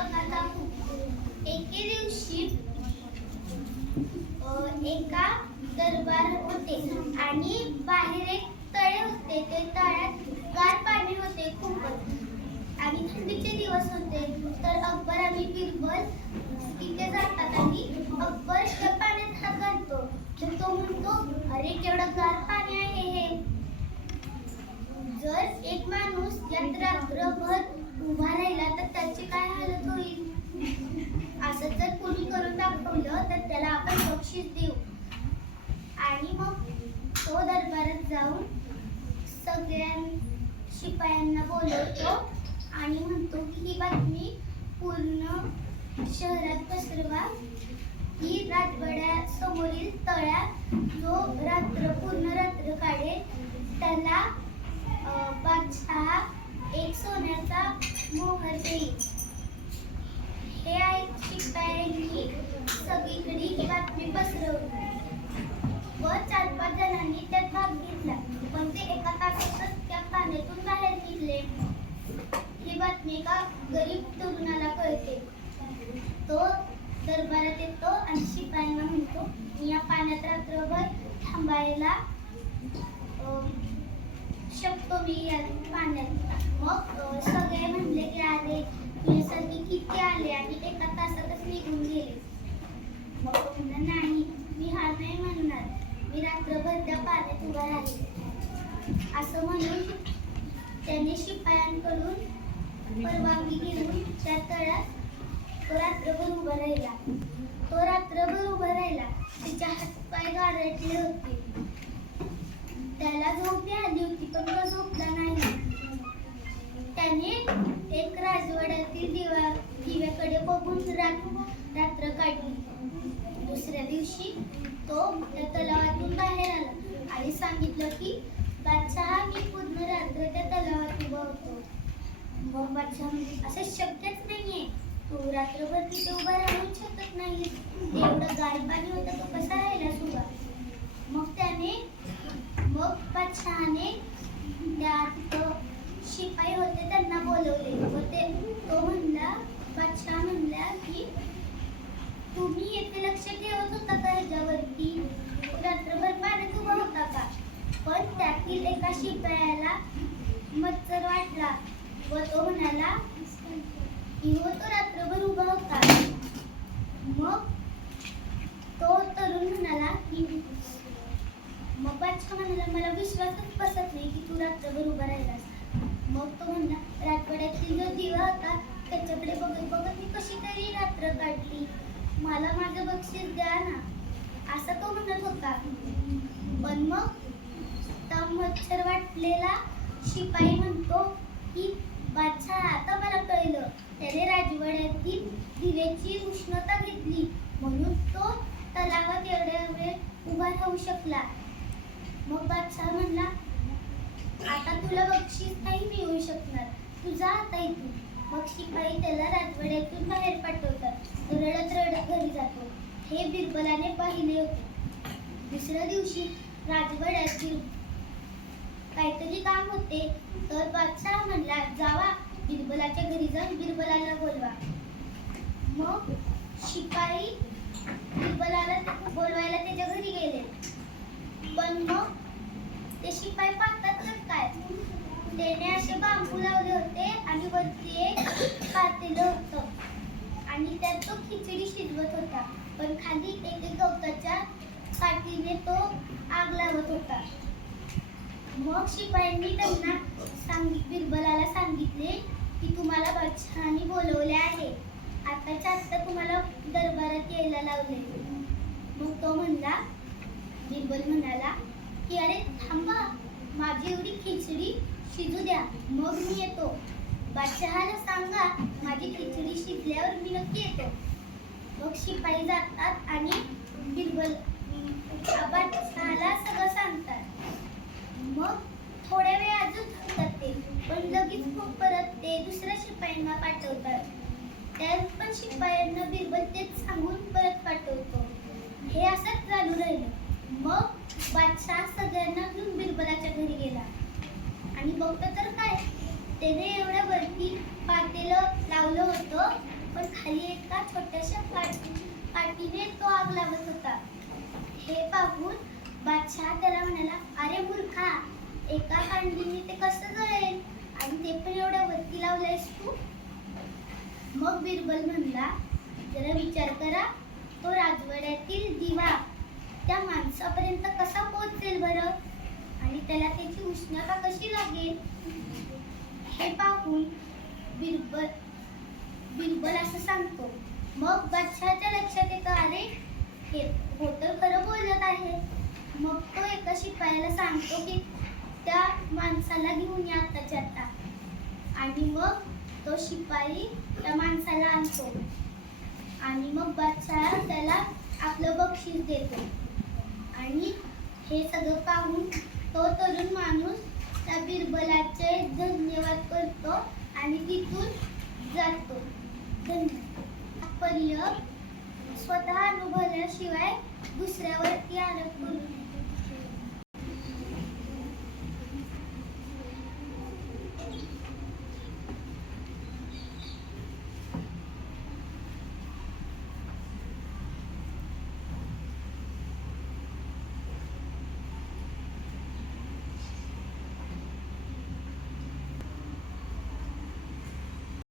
बघा दाखवू. एके दिवशी एका दरबार होते आणि बाहेर एक तळे होते. ते तळ्यात गार पाणी होते खूपच आणि थंडीचे दिवस होते. तर अकबर आणि बिरबल तिथे जातात आणि अकबर त्या पाण्यात हात घालतो. तर तो म्हणतो, अरे केवढं गार पाणी आहे हे. जर एक माणूस यात रात्रभर उभा राहिला तर त्याची काय हालत होईल. असं जर कोणी करून दाखवलं तर त्याला आपण बक्षीस देऊ. आणि मग तो दरबारात जाऊन सगळ्या शिपायांना बोलवतो आणि म्हणतो की ही बातमी पूर्ण शहरात पसरवा की राजवाड्यासमोरील तळ्यात जो पूर्ण रात्र काढेल त्याला बादशाह एक सोन्याचा मोहर देईल. हे शिपायांनी सगळीकडे ही बातमी पसरवली व 4-5 जणांनी त्यात भाग घेतला. पण ते एका तासातच त्या पाण्यातून बाहेर निघले. ही बातमी एका गरीब तरुणाला कळते. तो दरबारात येतो आणि शिपायांना म्हणतो, मी या पाण्यात रात्रभर थांबायला शकतो मी या पाण्यात. मग सगळे म्हणले की अरे तुझ्यासारखे किती आले आणि एका तासातच निघून गेले. मग तो म्हणला, नाही मी हार नाही म्हणणार, मी रात्रभर त्या पाण्यात उभा राहील. असं म्हणून त्याने शिपायांकडून परवानगी घेऊन त्या तळ्यात तो रात्रभर उभा राहिला. तो रात्रभर उभा राहिला. त्याचे हातपाय गारठले होते. त्याला झोप आली होती पण तो झोपला नाही. त्याने एक राजवाड्यातील दिव्याकडे बघून रात्र काढली. दुसऱ्या दिवशी तो त्या तलावातून बाहेर आला आणि सांगितलं की बादशाह मी पूर्ण रात्र त्या तलावात उभा होतो. मग बादशाह म्हणजे असं शक्यच नाहीये, तू रात्रभर तिथे उभा राहू शकत नाही. एवढं गार पाणी होतं, तो कसा राहिलास उभा. मग बादशहाने त्या शिपाई होते त्यांना बोलवले व तो म्हणला, बादशाह म्हणला की तुम्ही येथे लक्ष ठेवत होता का ह्याच्यावरती, रात्रभर पाण्यात उभा होता का. पण त्यातील एका शिपायाला मत्सर वाटला व तो म्हणाला की हो तो रात्रभर उभा होता. मग तो तरुण म्हणाला की मग बादशाह म्हणाला, मला विश्वासच बसत नाही की तू रात्रभर उभा राहिलास. मग तो म्हणला, राजवाड्यातील जो दिवा होता त्याच्याकडे बघत बघत मी कशी तरी रात्र काढली, मला माझं बक्षीस द्या ना, असा तो म्हणत होता. पण मग त्या मच्छर वाटलेला शिपाई म्हणतो की बादशाह आता मला कळलं, त्याने राजवाड्यातील दिव्याची उष्णता घेतली म्हणून तो तलावात एवढ्या वेळ उभा राहू शकला. मग बादशाह म्हणला, आता तुला बक्षीस नाही मिळू शकणार, तू जा आता इथून. मग शिपाई त्याला राजवाड्यातून बाहेर पाठवतात. तो रडत रडत घरी जातो. हे बिरबलाने पाहिले होते. दुसऱ्या दिवशी राजवाड्यात काहीतरी काम होते. तर बादशाह म्हणला, जावा बिरबलाच्या घरी जाऊन बिरबलाला बोलवा. मग शिपाई बिरबलाला बोलवायला त्याच्या घरी गेले. पण मग ते शिपाई पाहतात तर काय, त्याने असे बांबू लावले होते आणि वरती एक पातेलं होतं आणि त्यात तो खिचडी शिजवत होता. पण खाली एक गवताच्या काठीने तो आग लावत होता. मग शिपायांनी त्यांना बिरबलाला सांगितले की तुम्हाला बादशहाने बोलवले आहे, आताच्या आत्ता तुम्हाला दरबारात यायला लावले. मग तो म्हणला, बिरबल म्हणाला की अरे थांबा, माझी एवढी खिचडी शिजू द्या, मग मी येतो. बादशहाला सांगा माझी खिचडी शिजल्यावर मी नक्की येतो. मग शिपाई जातात आणि बिरबल बादशहाला सगळं सांगतात. मग थोड्या वेळ अजून थांबतात ते, पण लगेच मग परत ते दुसऱ्या शिपायांना पाठवतात. त्या पण शिपायांना बिरबल तेच सांगून परत पाठवतो. हे असंच चालू राहिलं. मग बादशाह सगळ्यांना घेऊन बिरबलाच्या घरी गेला आणि बघतो तर काय, त्याने एवढ्या वरती पातेलं लावलं होतं पण खाली एका छोट्याशा पाटीने तो आग लावत होता. हे पाहून बादशाह त्याला म्हणाला, अरे मूर्खा, एका कांडीने ते कसं जळेल आणि ते पण एवढ्या वरती लावलंयस तू. मग बिरबल म्हणला, जरा विचार करा, तो राजवाड्यातील दिवा त्या माणसापर्यंत कसा पोहोचेल बरं, आणि त्याला त्याची उष्णता कशी लागेल. हे पाहून बिरबल असं सांगतो. मग बादशहाच्या लक्षात येतं, अरे हे हो तर खरं बोलत आहे. मग तो एका शिपायाला सांगतो की त्या माणसाला घेऊन या आत्ताच्या आत्ता. आणि मग तो शिपाई त्या माणसाला आणतो आणि मग बादशाह त्याला आपलं बक्षीस देतो. आणि हे सगळं पाहून तो तरुण माणूस त्या बिरबलाचे धन्यवाद करतो आणि तिथून जातो. धन्यवाद. स्वतः अनुभवल्याशिवाय दुसऱ्यावरती आरोप करू